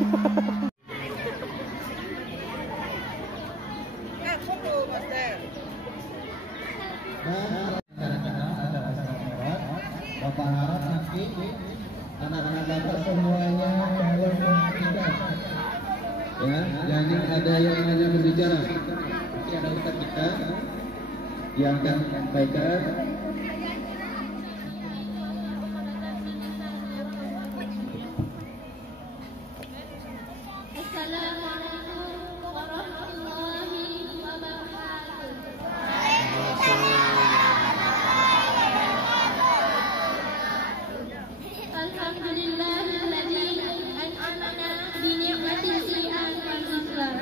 Bapak harap nanti anak-anak bapak semuanya calon kandidat, ya, jangan ada yang hanya berbicara. Nanti ada ustaz kita yang akan menyampaikan. Assalamualaikum warahmatullahi wabarakatuh. Alhamdulillahilladzi an'amana bi ni'matil iman wal islam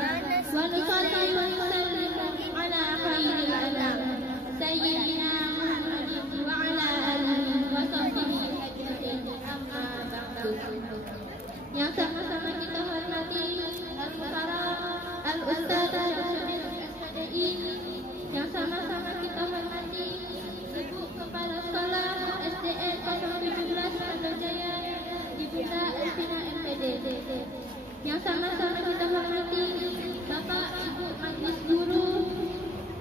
wa nusalli wa nusallimu ala khairil anam sayyidina Muhammadin wa ala alihi wa sahbihi ajma'in, amma ba'du. Yang sama-sama kita hormati Al-Mukarram Al-Ustaz Syamsuddin SPDI, yang sama-sama kita hormati Ibu Kepala Sekolah SDN 017 Pondok Jaya, Ibunda Elvina MPD, yang sama-sama kita hormati Bapak Ibu Majelis Guru,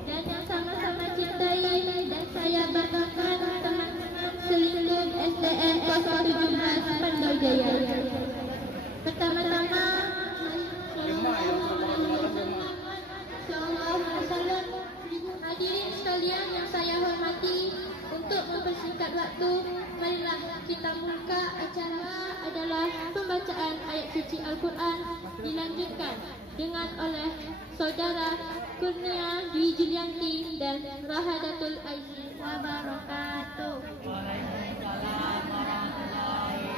dan yang sama-sama cintai dan saya banggakan teman-teman selingkuh SDN 017 Pondok Jaya. Pertama-tama, hadirin sekalian yang saya hormati, untuk mempersingkat waktu, marilah kita buka acara adalah pembacaan ayat suci Al-Quran, dilanjutkan dengan oleh Saudara Kurnia Dwi Julianti dan Rahadatul Aizi. Wabarakatuh. Waalaikumsalam warahmatullahi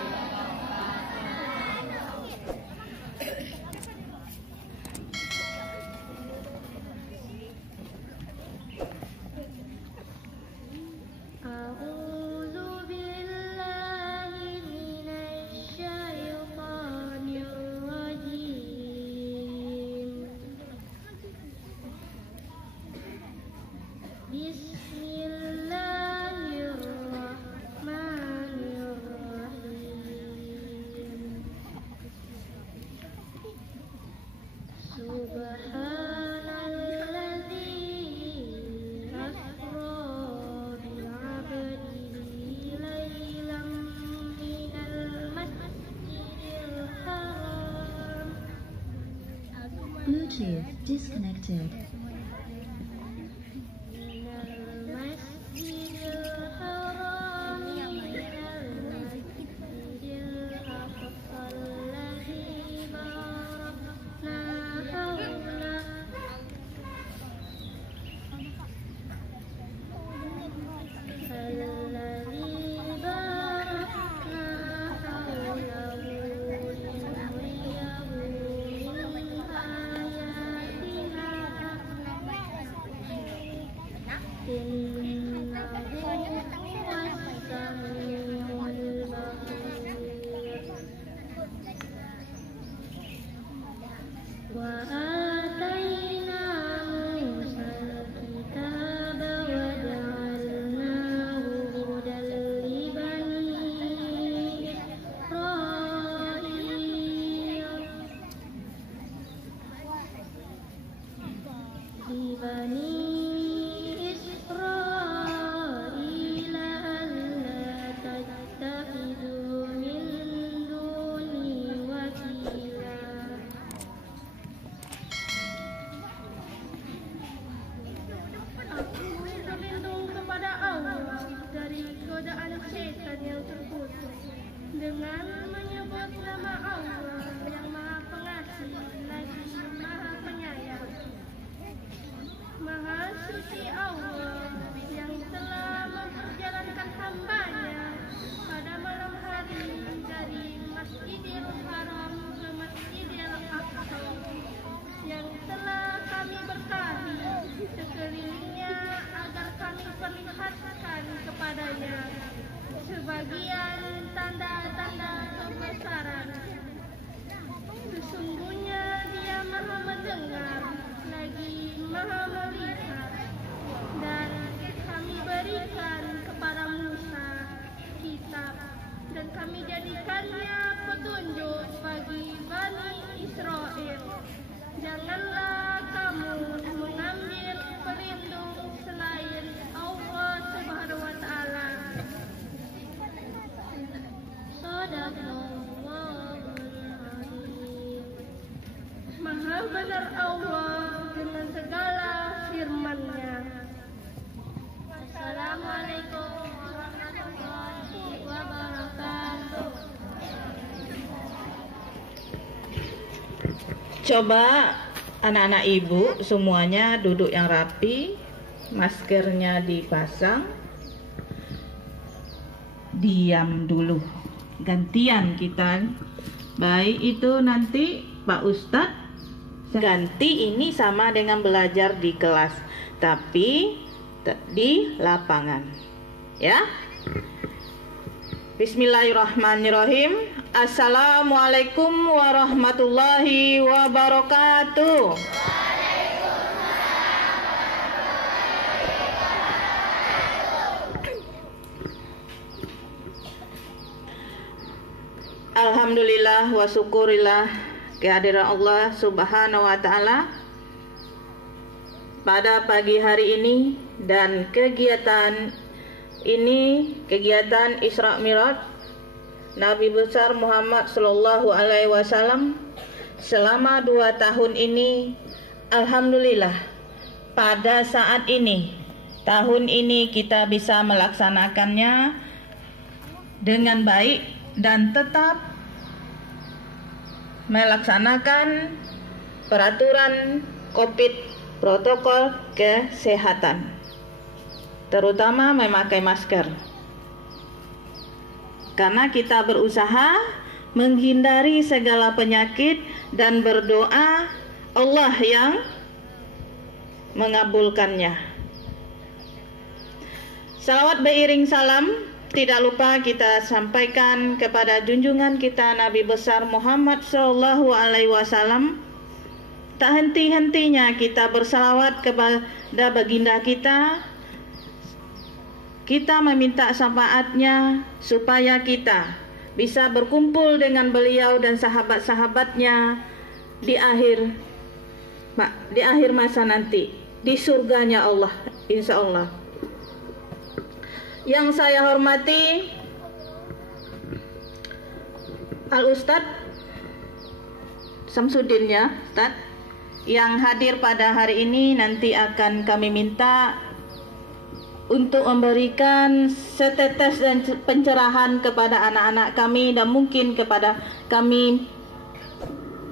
Bluetooth disconnected. Maha benar Allah dengan segala firman-Nya. Assalamualaikum warahmatullahi wabarakatuh. Coba anak-anak ibu semuanya duduk yang rapi, maskernya dipasang. Diam dulu, gantian kita. Baik, itu nanti Pak Ustadz ganti. Ini sama dengan belajar di kelas, tapi di lapangan, ya. Bismillahirrahmanirrahim. Assalamualaikum warahmatullahi wabarakatuh. Alhamdulillah wa syukurillah kehadiran Allah subhanahu wa ta'ala pada pagi hari ini. Dan kegiatan ini kegiatan Isra Mi'raj Nabi besar Muhammad Sallallahu Alaihi Wasallam selama 2 tahun ini. Alhamdulillah pada saat ini, tahun ini kita bisa melaksanakannya dengan baik dan tetap melaksanakan peraturan COVID, protokol kesehatan, terutama memakai masker. Karena kita berusaha menghindari segala penyakit dan berdoa Allah yang mengabulkannya. Salawat beriring salam tidak lupa kita sampaikan kepada junjungan kita Nabi besar Muhammad Sallallahu Alaihi Wasallam. Tak henti-hentinya kita bersalawat kepada baginda kita. Kita meminta syafaatnya supaya kita bisa berkumpul dengan beliau dan sahabat-sahabatnya di akhir masa nanti di surganya Allah, insya Allah. Yang saya hormati Al-Ustadz Samsudin, ya Ustadz, yang hadir pada hari ini. Nanti akan kami minta untuk memberikan setetes dan pencerahan kepada anak-anak kami dan mungkin kepada kami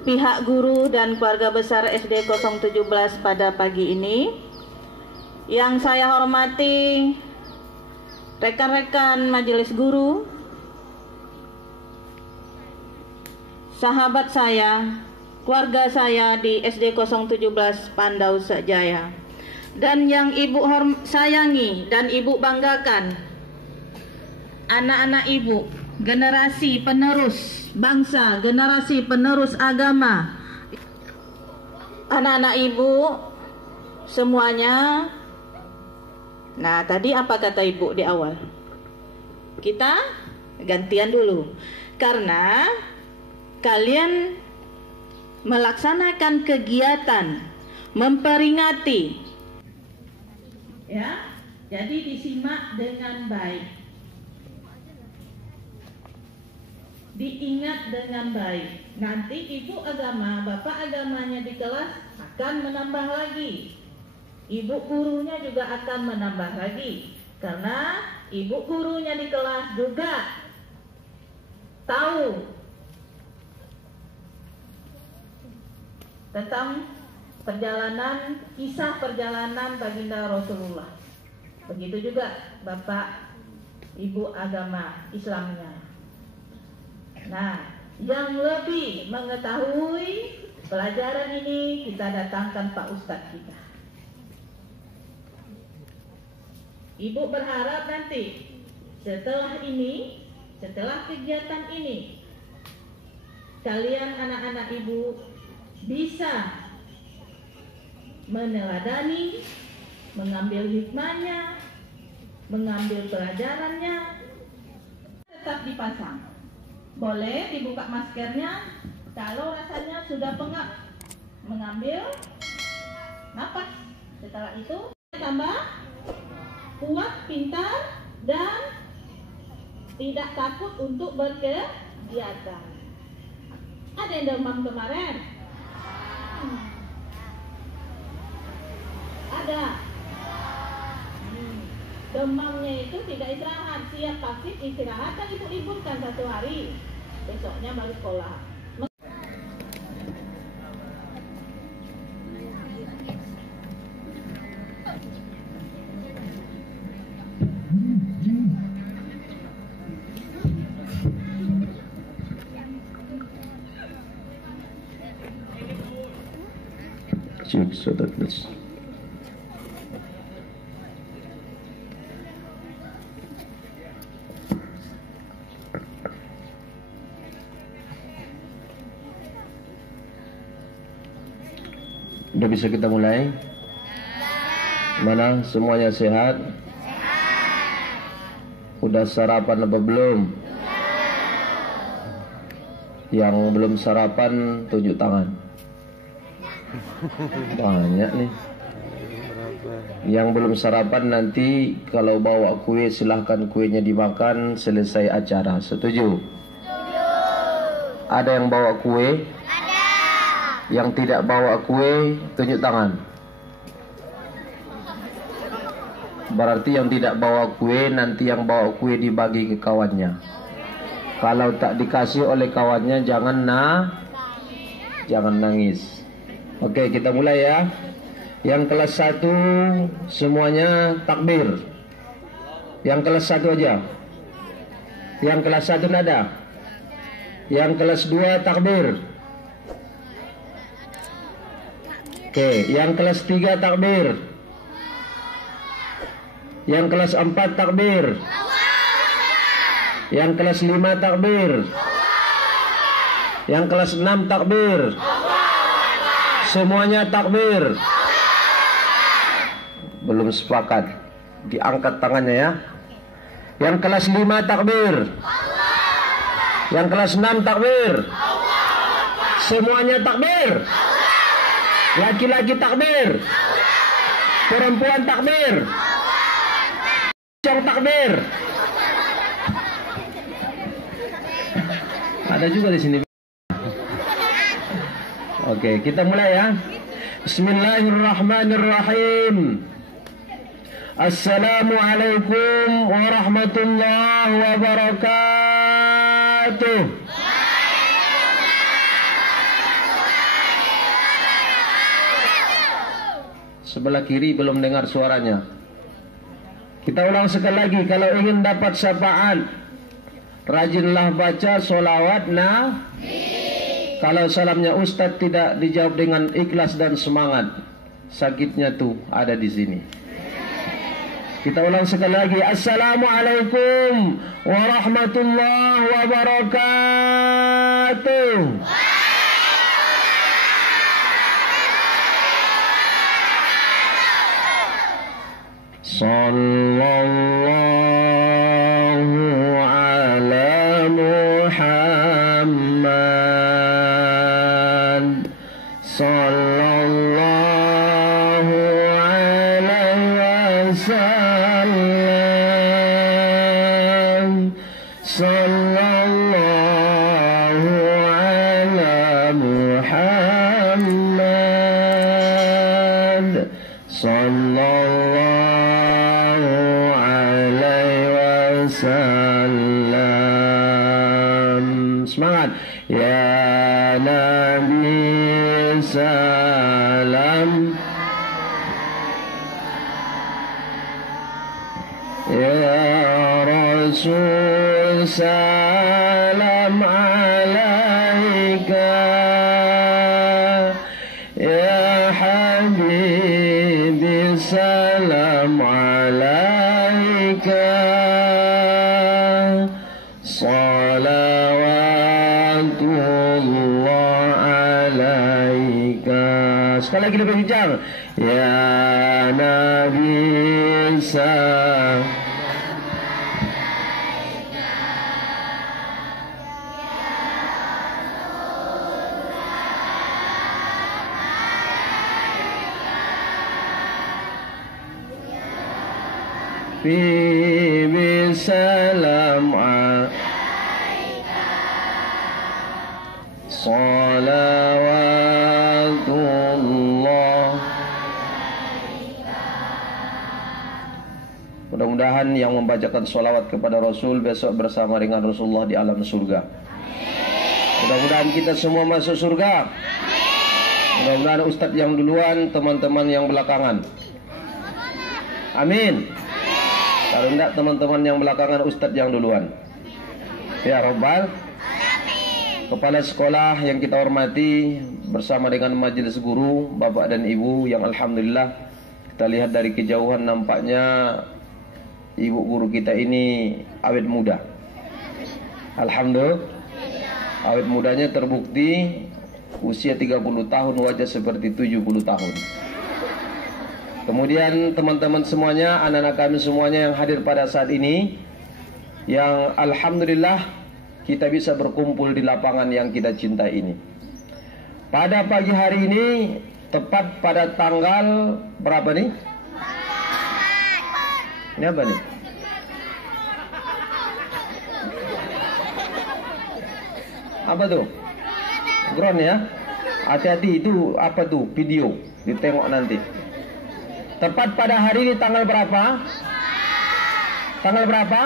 pihak guru dan keluarga besar SD 017 pada pagi ini. Yang saya hormati rekan-rekan majelis guru, sahabat saya, keluarga saya di SD 017 Pandau Jaya, dan yang ibu sayangi dan ibu banggakan, anak-anak ibu, generasi penerus bangsa, generasi penerus agama. Anak-anak ibu semuanya. Nah, tadi apa kata ibu di awal? Kita gantian dulu. Karena kalian melaksanakan kegiatan memperingati, ya. Jadi disimak dengan baik, diingat dengan baik. Nanti ibu agama, bapak agamanya di kelas akan menambah lagi. Ibu gurunya juga akan menambah lagi. Karena ibu gurunya di kelas juga tahu tentang perjalanan, kisah perjalanan baginda Rasulullah. Begitu juga bapak ibu agama Islamnya. Nah, yang lebih mengetahui pelajaran ini kita datangkan Pak Ustadz kita. Ibu berharap nanti setelah ini, setelah kegiatan ini, kalian anak-anak ibu bisa meneladani, mengambil hikmahnya, mengambil pelajarannya. Tetap dipasang. Boleh dibuka maskernya kalau rasanya sudah pengap. Mengambil napas. Setelah itu tambah kuat, pintar, dan tidak takut untuk berkegiatan. Ada yang demam kemarin? Ada. Demamnya itu tidak istirahat, siap pasif istirahat kan libur-liburkan 1 hari, besoknya baru sekolah. Udah bisa kita mulai? Mana semuanya sehat? Udah sarapan apa belum? Yang belum sarapan tunjuk tangan. Banyak nih. Yang belum sarapan nanti kalau bawa kue silahkan kuenya dimakan selesai acara. Setuju? Ada yang bawa kue? Yang tidak bawa kue tunjuk tangan. Berarti yang tidak bawa kue, nanti yang bawa kue dibagi ke kawannya. Kalau tak dikasih oleh kawannya jangan nangis. Oke, kita mulai ya. Yang kelas 1 semuanya takbir. Yang kelas 1 aja. Yang kelas 1 nada. Yang kelas 2 takbir. Oke, yang kelas 3 takbir. Yang kelas 4 takbir. Yang kelas 5 takbir. Yang kelas 6 takbir. Semuanya takbir. Belum sepakat, diangkat tangannya ya. Yang kelas 5 takbir. Yang kelas 6 takbir. Semuanya takbir. Laki-laki takbir, perempuan takbir, cong takbir. Ada juga di sini. Oke, kita mulai ya. Bismillahirrahmanirrahim. Assalamualaikum warahmatullahi wabarakatuh. Sebelah kiri belum dengar suaranya. Kita ulang sekali lagi. Kalau ingin dapat syafaat, rajinlah baca sholawat Nabi. Kalau salamnya Ustadz tidak dijawab dengan ikhlas dan semangat, sakitnya tuh ada di sini. Kita ulang sekali lagi. Assalamualaikum warahmatullahi wabarakatuh. Sallallahu ala Muhammad. Sallallahu alaihi wasallam. Sallallahu ala Muhammad. Sallallahu salam. Semangat. Ya Nabi salam. Ya Rasul salam alaika. Ya Habibi salam alaika. Salawatullah alaika. Sekali lagi lebih kencang. Ya Nabi salam. Bibi salam alaika. Salawatullah Mudah-mudahan yang membacakan sholawat kepada Rasul besok bersama dengan Rasulullah di alam surga. Mudah-mudahan kita semua masuk surga. Mudah-mudahan Ustadz yang duluan, teman-teman yang belakangan. Amin. Kalau enggak, teman-teman yang belakangan, Ustadz yang duluan. Ya Rabbal. Kepala sekolah yang kita hormati, bersama dengan majelis guru, bapak dan ibu yang alhamdulillah kita lihat dari kejauhan nampaknya ibu guru kita ini awet muda. Alhamdulillah, awet mudanya terbukti, usia 30 tahun, wajah seperti 70 tahun. Kemudian teman-teman semuanya, anak-anak kami semuanya yang hadir pada saat ini, yang alhamdulillah kita bisa berkumpul di lapangan yang kita cintai ini. Pada pagi hari ini, tepat pada tanggal berapa nih? Ini apa nih? Apa tuh? Drone ya? Hati-hati, itu apa tuh? Video, ditengok nanti. Tepat pada hari ini tanggal berapa? Tanggal berapa?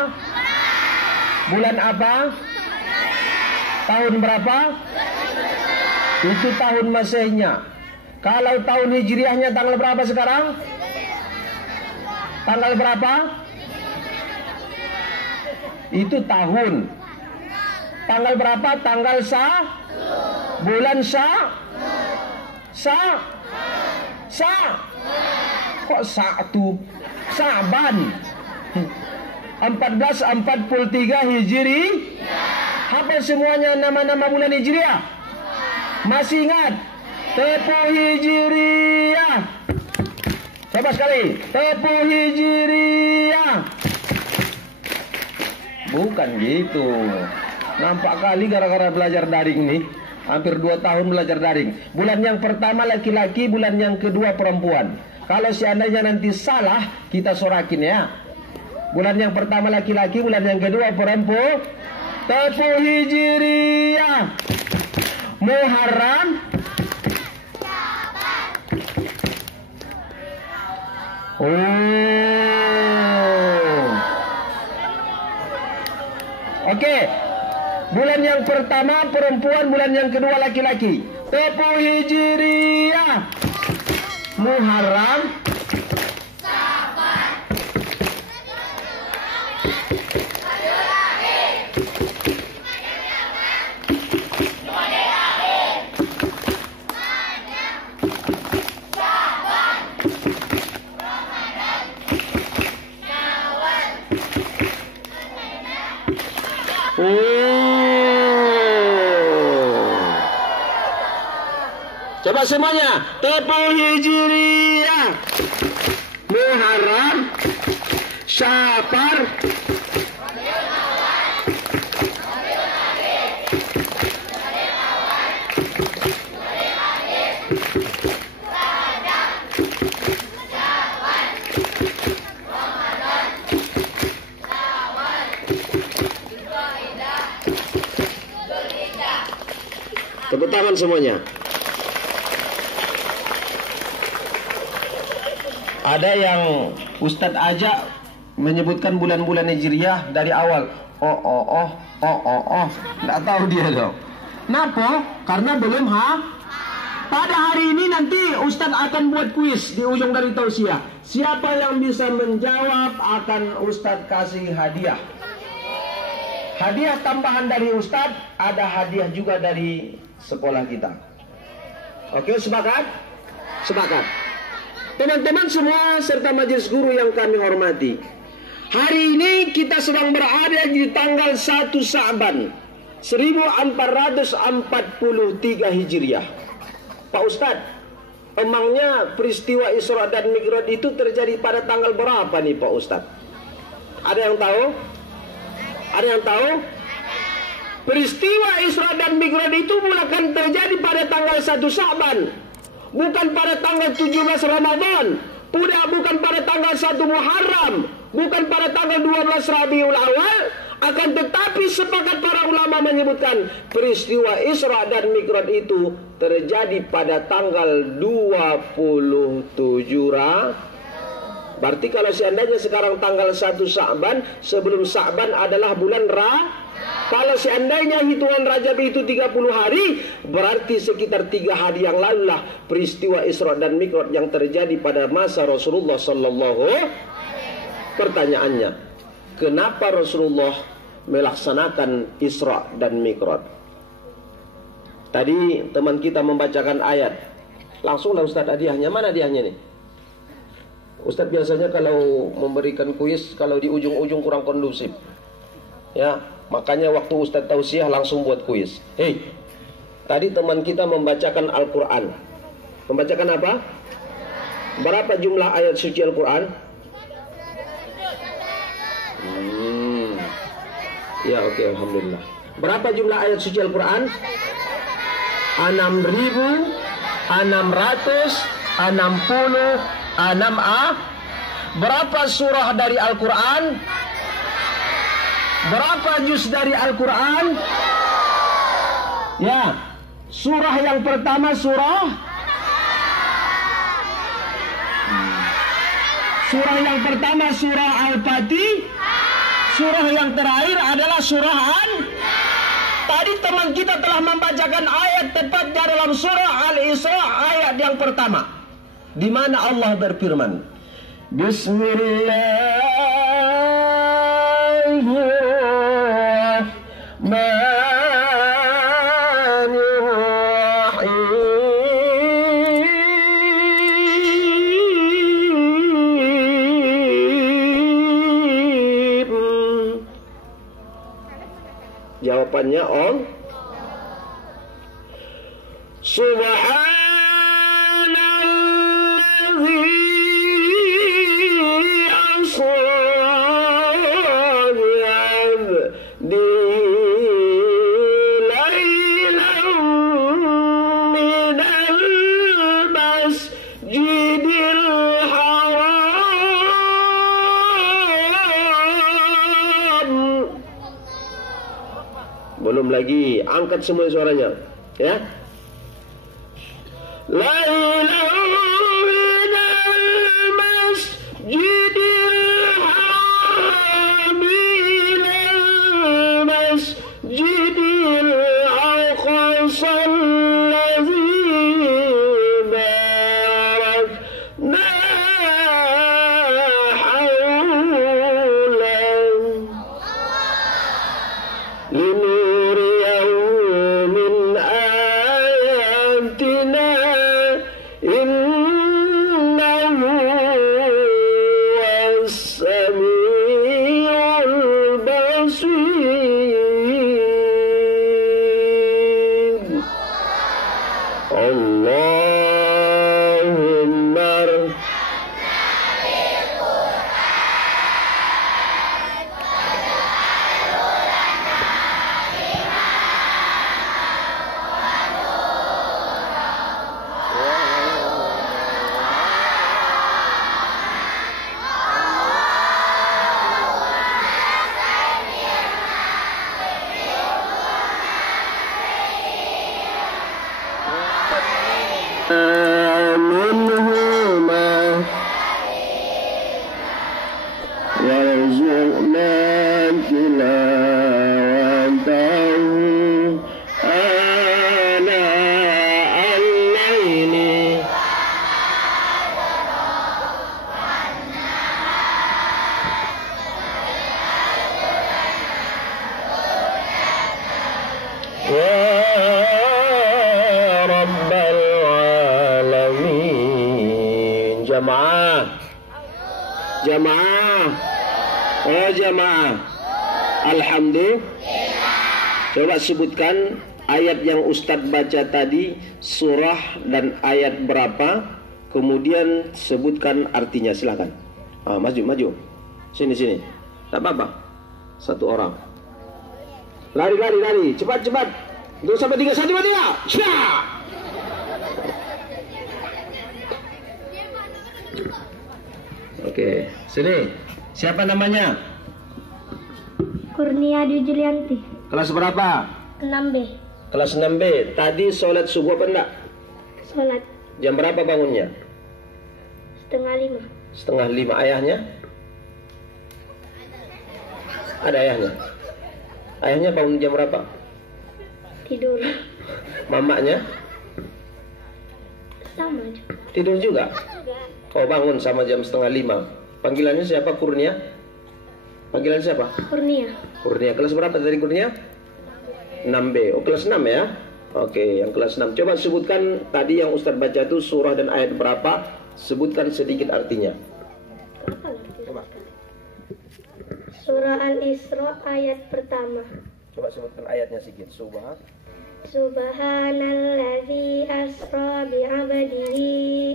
Bulan apa? Tahun berapa? Itu tahun Masehnya. Kalau tahun Hijriahnya tanggal berapa sekarang? Tanggal berapa? Itu tahun. Tanggal berapa? Tanggal bulan kok satu Sa'ban 1443 Hijri. Hafal semuanya nama-nama bulan Hijriah? Masih ingat? Tepuh Hijriah. Coba sekali. Tepuh Hijriah. Bukan gitu. Nampak kali gara-gara belajar daring nih. Hampir 2 tahun belajar daring. Bulan yang pertama laki-laki, bulan yang kedua perempuan. Kalau seandainya nanti salah, kita sorakin ya. Bulan yang pertama laki-laki, bulan yang kedua perempuan. Tepuh Hijriah. Muharram. Oke. Bulan yang pertama perempuan, bulan yang kedua laki-laki. Tepuh Hijriah. Muharram. Coba semuanya. Tepuh Hijriah. Muharram. Syafar. Tepuk tangan semuanya. Ada yang Ustadz ajak menyebutkan bulan-bulan Hijriah dari awal. Nggak tahu dia dong. Kenapa? Karena belum Pada hari ini nanti Ustadz akan buat kuis di ujung dari tausiah. Siapa yang bisa menjawab akan Ustadz kasih hadiah. Hadiah tambahan dari Ustadz, ada hadiah juga dari sekolah kita. Oke, sepakat? Sepakat. Teman-teman semua serta majelis guru yang kami hormati, hari ini kita sedang berada di tanggal 1 Sa'ban 1443 Hijriah. Pak Ustadz, emangnya peristiwa Isra dan Mi'raj itu terjadi pada tanggal berapa nih Pak Ustadz? Ada yang tahu? Ada yang tahu? Peristiwa Isra dan Mi'raj itu bukan terjadi pada tanggal 1 Sa'ban, bukan pada tanggal 17 Ramadan, bukan pada tanggal 1 Muharram, bukan pada tanggal 12 Rabiul Awal. Akan tetapi sepakat para ulama menyebutkan peristiwa Isra dan Mi'raj itu terjadi pada tanggal 27 Berarti kalau seandainya sekarang tanggal 1 Sya'ban, sebelum Sya'ban adalah bulan kalau seandainya hitungan Rajab itu 30 hari, berarti sekitar 3 hari yang lalu lah peristiwa Isra dan Mi'raj yang terjadi pada masa Rasulullah sallallahu. Pertanyaannya, kenapa Rasulullah melaksanakan Isra dan Mi'raj? Tadi teman kita membacakan ayat. Langsunglah Ustaz hadiahnya. Mana hadiahnya nih? Ustaz biasanya kalau memberikan kuis, kalau di ujung-ujung kurang kondusif. Ya, makanya waktu Ustaz tausiah langsung buat kuis. Hei, tadi teman kita membacakan Al-Quran. Membacakan apa? Berapa jumlah ayat suci Al-Quran? Ya, oke, alhamdulillah. Berapa jumlah ayat suci Al-Quran? 6.666. Berapa surah dari Al-Quran? Berapa juz dari Al-Quran? Ya, surah yang pertama surah yang pertama surah Al-Fatih. Surah yang terakhir adalah surah Tadi teman kita telah membacakan ayat tepatnya dalam surah Al-Isra ayat yang pertama, di mana Allah berfirman, Jawabannya Subhanallazi asra bi'abdihi laylan minal masjidil haram. Belum lagi, angkat semua suaranya, ya. Laylan minal masjidil haram ilal masjidil aqsa allazi barakna hawlahu منهما وارزقنا تلاوته آناء الليل Jamaah. Alhamdulillah. Coba sebutkan ayat yang Ustadz baca tadi, surah dan ayat berapa, kemudian sebutkan artinya. Silakan. Maju. Sini. Tak apa-apa. Satu orang. Lari. Cepat. 2 sampai 3. 1, 2, 3. Syah. Oke, sini. Siapa namanya? Kurnia Dwi Julianti. Kelas berapa? 6B. Kelas 6B. Tadi sholat subuh apa enggak? Sholat Jam berapa bangunnya? 4:30. 5:30 ayahnya? Ada ayahnya? Ayahnya bangun jam berapa? Tidur. Mamanya? Sama. Tidur juga? Oh, bangun sama jam 4:30. Panggilannya siapa? Kurnia? Panggilan siapa? Kurnia. Kurnia. Kelas berapa tadi Kurnia? 6B. Oh, kelas 6 ya? Oke, yang kelas 6. Coba sebutkan tadi yang Ustadz baca itu surah dan ayat berapa? Sebutkan sedikit artinya. Coba. Surah Al-Isra ayat pertama. Coba sebutkan ayatnya sedikit. Subhanalladzi asra bi'abdihi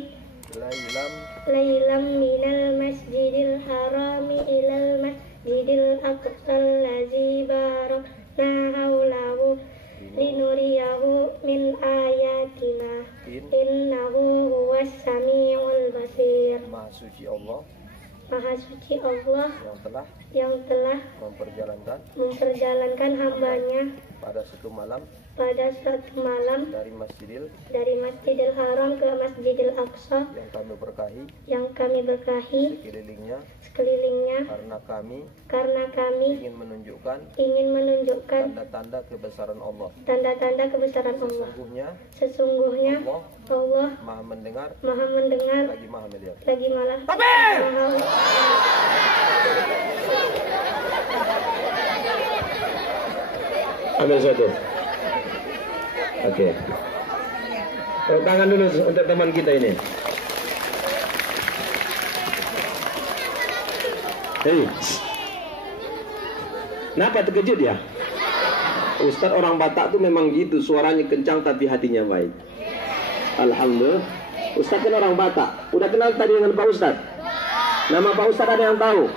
laylam minal masjidil harami ilal masjidil aqsal ladzi barakna haulahu linuriyahu min ayatina innahu huwas samiul basir. Maha suci Allah yang telah memperjalankan hambanya pada satu malam dari Masjidil Haram ke Masjidil Aqsa yang kami berkahi sekelilingnya karena kami ingin menunjukkan tanda-tanda kebesaran Allah. Sesungguhnya Allah Maha mendengar lagi Maha melihat. Ambil satu. Oke. Tepuk tangan dulu untuk teman kita ini. Hei. Kenapa terkejut ya? Ustadz orang Batak tuh memang gitu, suaranya kencang tapi hatinya baik. Alhamdulillah. Ustadz kan orang Batak. Udah kenal tadi dengan Pak Ustadz? Nama Pak Ustadz ada yang tahu?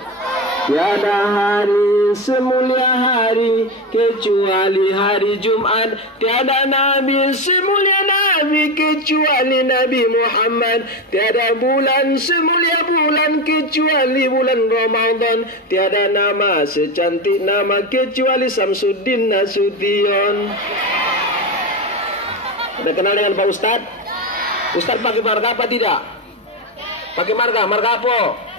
Tiada hari semulia hari kecuali hari Jumat. Tiada nabi semulia nabi kecuali Nabi Muhammad. Tiada bulan semulia bulan kecuali bulan Ramadan. Tiada nama secantik nama kecuali Samsuddin Nasution. Udah kenal dengan Pak Ustadz? Ustadz pakai marga apa tidak? Pakai marga apa?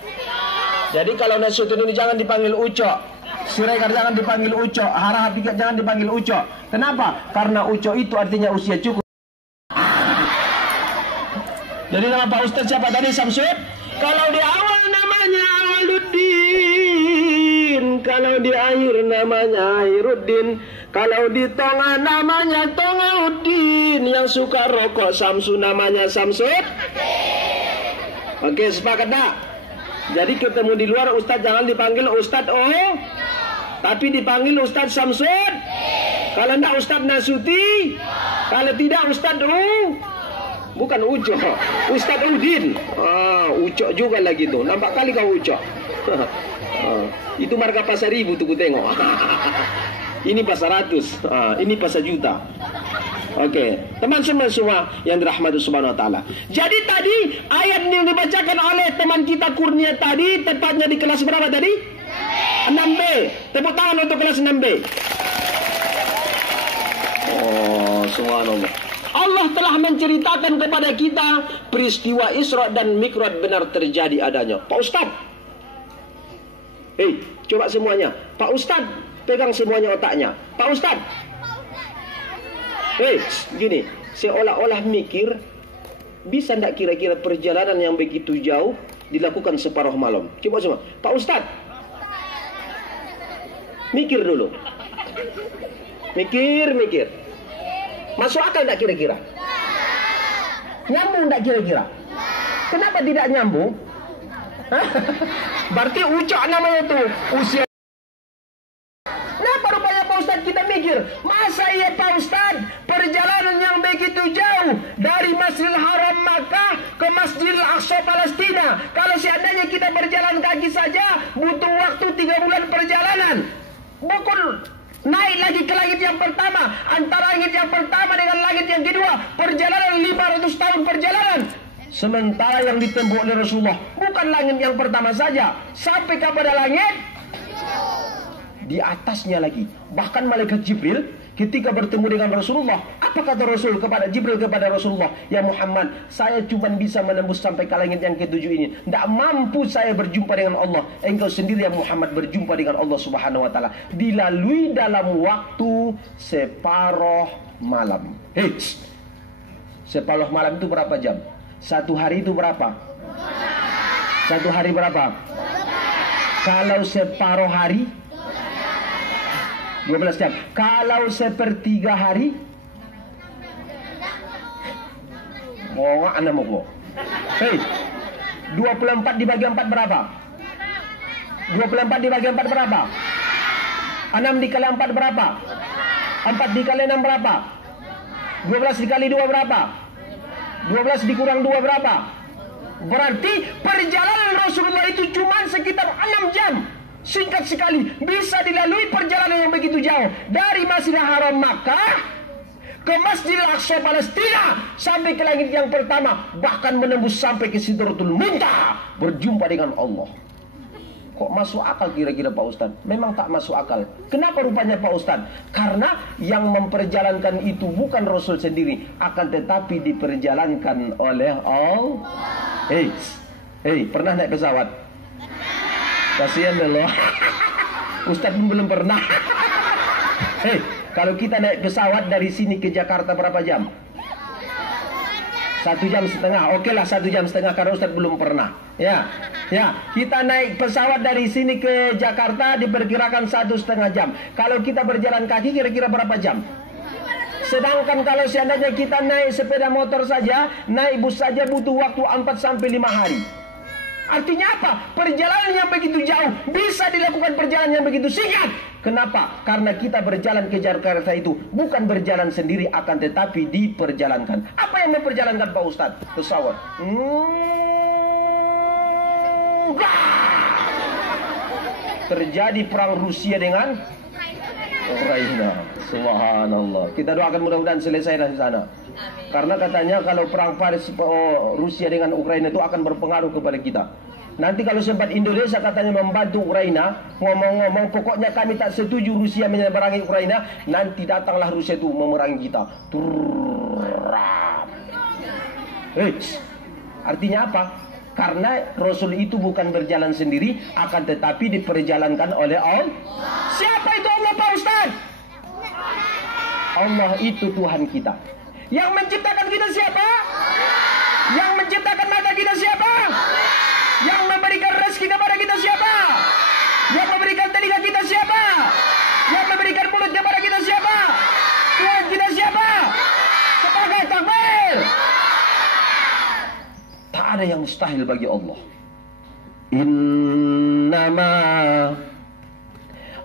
Jadi kalau Nasution ini jangan dipanggil Ucok, Siregar jangan dipanggil Ucok, Hara Hapikat jangan dipanggil Ucok. Kenapa? Karena Ucok itu artinya usia cukup. Jadi nama Pak Ustadz siapa tadi? Samsud? Kalau di awal namanya Awaluddin, kalau di akhir namanya Airuddin, kalau di tengah namanya Tongauddin, yang suka rokok Samsu namanya Samsud. Oke, sepakat tak? Jadi ketemu di luar Ustadz jangan dipanggil Ustadz tapi dipanggil Ustadz Samsud. Kalau enggak Ustadz Nasuti, kalau tidak Ustadz bukan Ucok, Ustadz Udin. Ucok juga lagi tuh. Nampak kali kau Ucok. Itu marga pasar ribu tuh ku tengok. Ini pasar ratus, ini pasar juta. Oke, teman-teman semua yang dirahmati Subhanahu wa taala. Jadi tadi ayat yang dibacakan oleh teman kita Kurnia tadi tepatnya di kelas berapa tadi? 6B. Tepuk tangan untuk kelas 6B. Oh, subhanallah. Allah telah menceritakan kepada kita peristiwa Isra dan Mi'raj benar terjadi adanya. Pak Ustadz. Hei, coba semuanya. Pak Ustadz, pegang semuanya otaknya. Pak Ustadz. Hei, gini, seolah-olah mikir, bisa ndak kira-kira perjalanan yang begitu jauh dilakukan separuh malam? Coba semua, Pak Ustadz, mikir dulu, mikir, masuk akal ndak kira-kira? Nyambung ndak kira-kira? Kenapa tidak nyambung? Berarti Ucok namanya tuh usia. Kenapa rupanya Pak Ustadz kita mikir, masa iya Pak Ustadz perjalanan yang begitu jauh dari Masjidil Haram Makkah ke Masjidil Aqsa Palestina, kalau seandainya kita berjalan kaki saja butuh waktu 3 bulan perjalanan. Bukan naik lagi ke langit yang pertama, antara langit yang pertama dengan langit yang kedua perjalanan 500 tahun perjalanan. Sementara yang ditempuh oleh Rasulullah bukan langit yang pertama saja, sampai kepada langit di atasnya lagi. Bahkan malaikat Jibril ketika bertemu dengan Rasulullah, Apa kata Rasul kepada Jibril kepada Rasulullah? Ya Muhammad, saya cuma bisa menembus sampai ke langit yang ke-7 ini. Tidak mampu saya berjumpa dengan Allah. Engkau sendiri ya Muhammad berjumpa dengan Allah Subhanahu wa taala. Dilalui dalam waktu separuh malam. Separuh malam itu berapa jam? Satu hari itu berapa? Satu hari berapa? Kalau separuh hari 12 jam. Kalau sepertiga hari, oh, anda mau kok. 24 dibagi 4 berapa? 24 dibagi 4 berapa? 6 dikali 4 berapa? 4 dikali 6 berapa? 12 dikali 2 berapa? 12 dikurang 2 berapa? Berarti perjalanan Rasulullah itu cuma sekitar 6 jam. Singkat sekali, bisa dilalui perjalanan yang begitu jauh. Dari Masjidil Haram Makkah ke Masjidil Aqsa Palestina, sampai ke langit yang pertama, bahkan menembus sampai ke Sidratul Muntaha, berjumpa dengan Allah. Kok masuk akal kira-kira Pak Ustadz? Memang tak masuk akal. Kenapa rupanya Pak Ustadz? Karena yang memperjalankan itu bukan Rasul sendiri, akan tetapi diperjalankan oleh Allah. Pernah naik pesawat? Kasihan loh. Ustadz pun belum pernah. Kalau kita naik pesawat dari sini ke Jakarta berapa jam? 1 jam setengah. Oke lah 1 jam setengah karena Ustadz belum pernah. Ya, kita naik pesawat dari sini ke Jakarta diperkirakan 1,5 jam. Kalau kita berjalan kaki kira-kira berapa jam? Sedangkan kalau seandainya kita naik sepeda motor saja, naik bus saja butuh waktu 4 sampai 5 hari. Artinya apa? Perjalanan yang begitu jauh bisa dilakukan perjalanan yang begitu singkat. Kenapa? Karena kita berjalan ke Jakarta itu bukan berjalan sendiri, akan tetapi diperjalankan. Apa yang memperjalankan Pak Ustadz? Pesawat. Terjadi perang Rusia dengan Ukraina. Subhanallah. Kita doakan mudah-mudahan selesai dari sana. Karena katanya kalau perang Rusia dengan Ukraina itu akan berpengaruh kepada kita. Nanti kalau sempat Indonesia katanya membantu Ukraina, ngomong-ngomong pokoknya kami tak setuju Rusia menyeberangi Ukraina, nanti datanglah Rusia itu memerangi kita. Artinya apa? Karena Rasul itu bukan berjalan sendiri, akan tetapi diperjalankan oleh Allah. Siapa itu Allah Pak Ustaz? Allah itu Tuhan kita. Yang menciptakan kita siapa? Yang menciptakan mata kita siapa? Yang memberikan rezeki kepada kita siapa? Yang memberikan telinga kita siapa? Yang memberikan mulut kepada kita siapa? Tuhan kita siapa? Sebagai takbir. Tak ada yang mustahil bagi Allah. Innama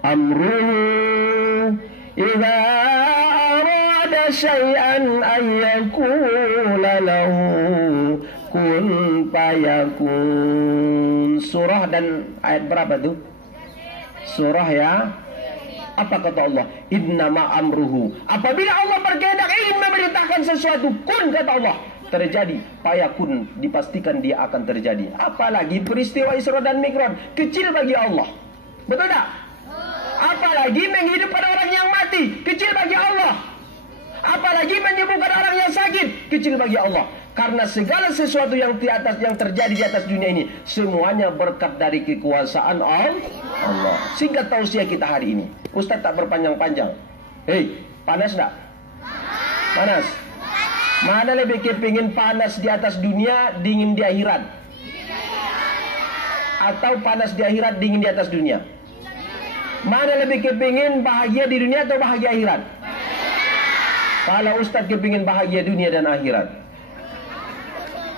amruhu idza arada syai'an an yaqula lahu kun fayakun. Surah dan ayat berapa tuh? Surah ya. Apa kata Allah? Innama amruhu. Apabila Allah berkehendak ingin memerintahkan sesuatu, kun kata Allah, terjadi, fayakun, dipastikan dia akan terjadi. Apalagi peristiwa Isra dan Mi'raj, kecil bagi Allah. Betul tak? Apalagi menghidupkan orang yang mati, kecil bagi Allah. Apalagi menyembuhkan orang yang sakit, kecil bagi Allah. Karena segala sesuatu yang terjadi di atas dunia ini, semuanya berkat dari kekuasaan Allah. Singkat tausiah kita hari ini. Ustaz tak berpanjang-panjang. Panas tak? Panas. Mana lebih kepingin panas di atas dunia, dingin di akhirat? Atau panas di akhirat, dingin di atas dunia? Mana lebih kepingin bahagia di dunia atau bahagia akhirat? Kalau Ustaz kepingin bahagia dunia dan akhirat.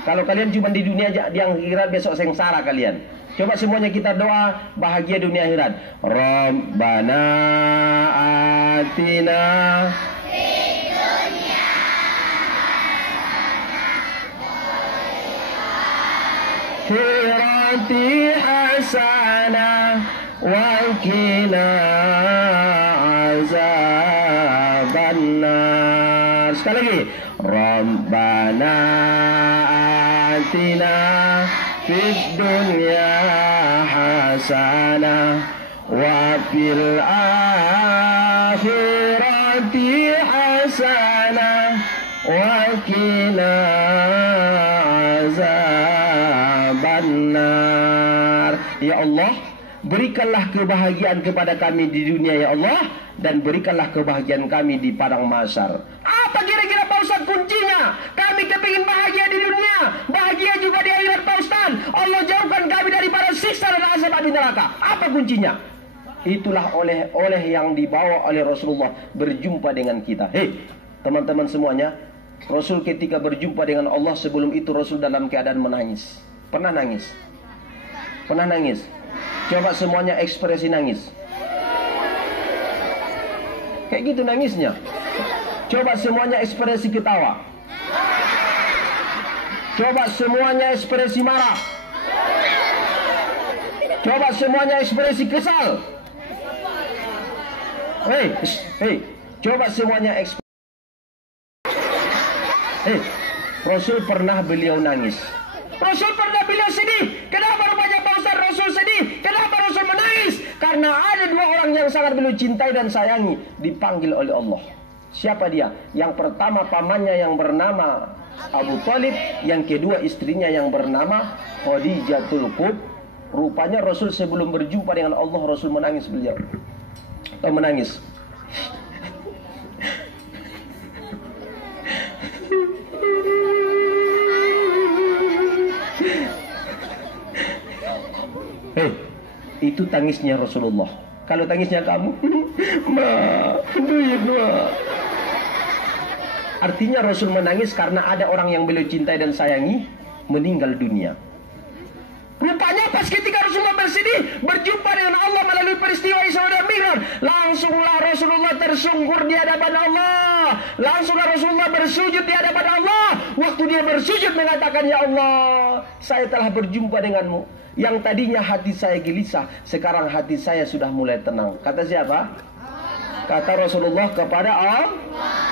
Kalau kalian cuma di dunia aja, di akhirat besok sengsara kalian. Coba semuanya kita doa bahagia dunia akhirat. Rabbana atina firati hasanah wa qina azabannar. Sekali lagi. Rabbana atina fid dunya hasanah wa fil akhirati hasanah وقنا عذاب النار. Ya Allah, berikanlah kebahagiaan kepada kami di dunia ya Allah, dan berikanlah kebahagiaan kami di padang mahsyar. Apa kira-kira Pak Ustaz kuncinya? Kami kepingin bahagia di dunia, bahagia juga di akhirat Pak Ustaz. Allah jauhkan kami daripada siksa dan azab api neraka. Apa kuncinya? Itulah oleh yang dibawa oleh Rasulullah berjumpa dengan kita. Hei, teman-teman semuanya, Rasul ketika berjumpa dengan Allah, sebelum itu Rasul dalam keadaan menangis. Pernah nangis? Pernah nangis? Coba semuanya ekspresi nangis. Kayak gitu nangisnya. Coba semuanya ekspresi ketawa. Coba semuanya ekspresi marah. Coba semuanya ekspresi kesal. Hei, coba semuanya ekspresi. Rasul pernah beliau nangis. Rasul pernah beliau sedih. Kenapa rupanya Pak Ustaz Rasul sedih? Kenapa Rasul menangis? Karena ada dua orang yang sangat beliau cintai dan sayangi, dipanggil oleh Allah. Siapa dia? Yang pertama pamannya yang bernama Abu Thalib, yang kedua istrinya yang bernama Khadijatul Kubra. Rupanya Rasul sebelum berjumpa dengan Allah, Rasul menangis beliau. Atau menangis. Itu tangisnya Rasulullah. Kalau tangisnya kamu, artinya Rasul menangis karena ada orang yang beliau cintai dan sayangi meninggal dunia. Rupanya pas ketika Rasulullah bersedih berjumpa dengan Allah melalui peristiwa Isra dan Mi'raj, langsunglah Rasulullah tersungkur di hadapan Allah. Langsunglah Rasulullah bersujud di hadapan Allah. Waktu dia bersujud mengatakan, ya Allah, saya telah berjumpa denganmu. Yang tadinya hati saya gelisah, sekarang hati saya sudah mulai tenang. Kata siapa? Kata Rasulullah kepada Allah.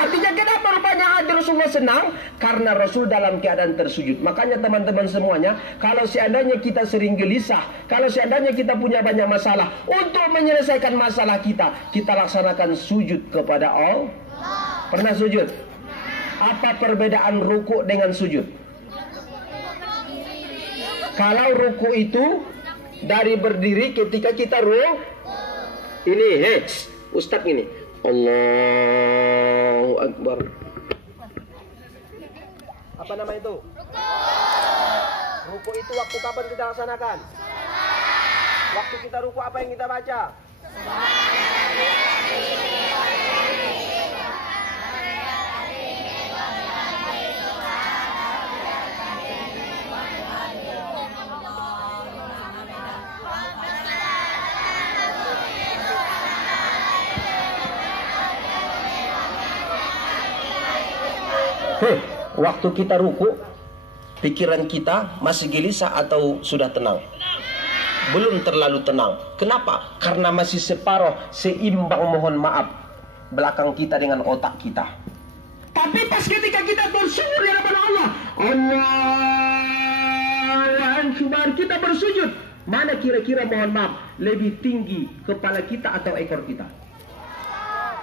Artinya kenapa rupanya hati Rasulullah senang? Karena Rasul dalam keadaan tersujud. Makanya teman-teman semuanya, kalau seandainya kita sering gelisah, kalau seandainya kita punya banyak masalah, untuk menyelesaikan masalah kita, kita laksanakan sujud kepada Allah. Pernah sujud? Apa perbedaan ruku dengan sujud? Kalau ruku itu dari berdiri ketika kita ini, Ustadz gini, Allahu Akbar. Apa nama itu? Ruku itu waktu kapan kita laksanakan? Waktu kita ruku apa yang kita baca? Waktu kita ruku, pikiran kita masih gelisah atau sudah tenang? Belum terlalu tenang. Kenapa? Karena masih separuh, seimbang, mohon maaf, belakang kita dengan otak kita. Tapi pas ketika kita bersyukur di hadapan Allah, Akbar, kita bersujud, mana kira-kira, mohon maaf, lebih tinggi kepala kita atau ekor kita?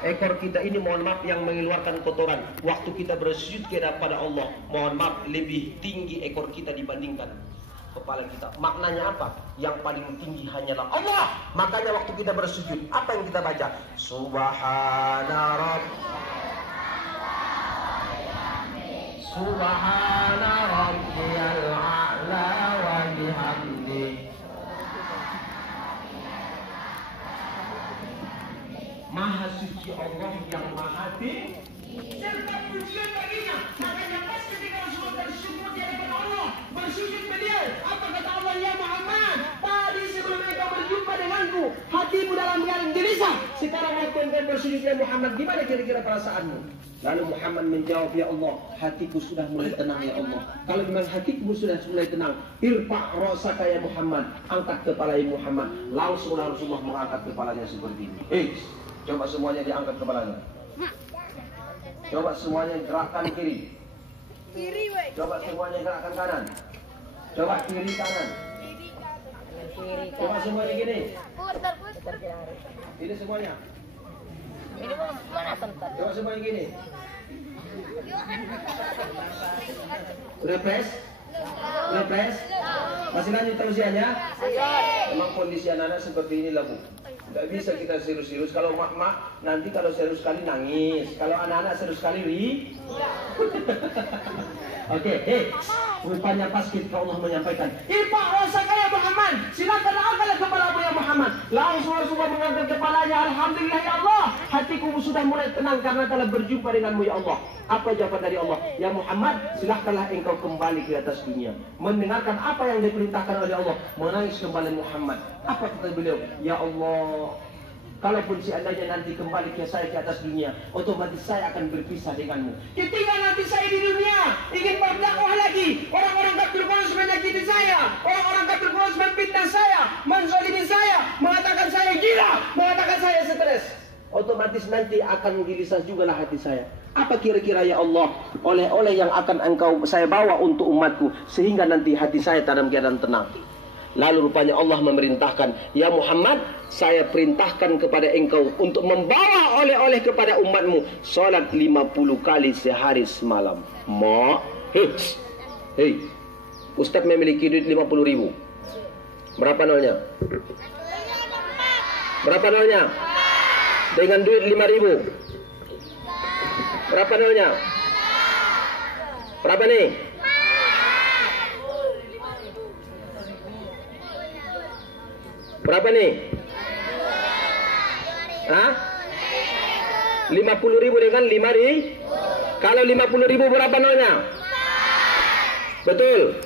Ekor kita ini, mohon maaf, yang mengeluarkan kotoran. Waktu kita bersujud kepada Allah, mohon maaf, lebih tinggi ekor kita dibandingkan kepala kita. Maknanya apa? Yang paling tinggi hanyalah Allah. Makanya waktu kita bersujud, apa yang kita baca? Subhana rabbiyal a'la wa bihamdihi. Maha suci Allah yang maha tinggi, serta pujian baginya. Makanya pas ketika Rasulullah bersyukur di hadapan Allah, bersujud beliau, apa kata Allah? Ya Muhammad, tadi sebelum engkau berjumpa denganku, hatimu dalam keadaan gelisah. Sekarang waktu engkau bersujud ya Muhammad, gimana kira-kira perasaanmu? Lalu Muhammad menjawab, ya Allah, hatiku sudah mulai tenang ya Allah. Kalau memang hatiku sudah mulai tenang, irfa' ra'saka ya Muhammad, angkat kepala ya Muhammad. Langsunglah Rasulullah mengangkat kepalanya seperti ini. Coba semuanya diangkat kepalanya. Coba semuanya gerakkan kiri. Coba semuanya gerakkan kanan. Coba kiri kanan. Coba semuanya gini. Ini semuanya. Coba semuanya gini. Udah pres? Udah pres? Masih lanjut usianya? Memang kondisi anak-anak seperti ini lah Bu. Nggak bisa kita serius-serius. Kalau mak-mak nanti kalau serius sekali nangis. Kalau anak-anak serius sekali Oke, rupanya pas ketika Allah menyampaikan, "Irfa' ra'saka ya Muhammad, silakan angkatlah kepalamu ya Muhammad." Langsung Rasulullah mengangkat kepalanya. Alhamdulillah ya Allah, hatiku sudah mulai tenang karena telah berjumpa denganmu ya Allah. Apa jawaban dari Allah? Ya Muhammad, silahkanlah engkau kembali ke atas dunia. Mendengarkan apa yang diperintahkan oleh Allah. Menangis kembali Muhammad. Apa kata beliau? Ya Allah, kalaupun seandainya nanti kembali ke saya ke atas dunia, otomatis saya akan berpisah denganmu. Ketika nanti saya di dunia ingin berdakwah lagi, orang-orang kafir Quraisy menyakiti saya, orang-orang kafir Quraisy memfitnah saya, menzalimi saya, mengatakan saya gila, mengatakan saya stres. Otomatis nanti akan gelisah juga lah hati saya. Apa kira-kira ya Allah oleh-oleh yang akan saya bawa untuk umatku sehingga nanti hati saya dalam keadaan tenang. Lalu rupanya Allah memerintahkan, ya Muhammad, saya perintahkan kepada engkau untuk membawa oleh-oleh kepada umatmu. Salat 50 kali sehari semalam. Hei, Ustaz memiliki duit 50.000. Berapa nolnya? Berapa nolnya? Dengan duit 5.000. Berapa nolnya? Berapa nih? Berapa nih? Hah? 50.000 dengan 5.000. Kalau 50.000 berapa nolnya? Betul.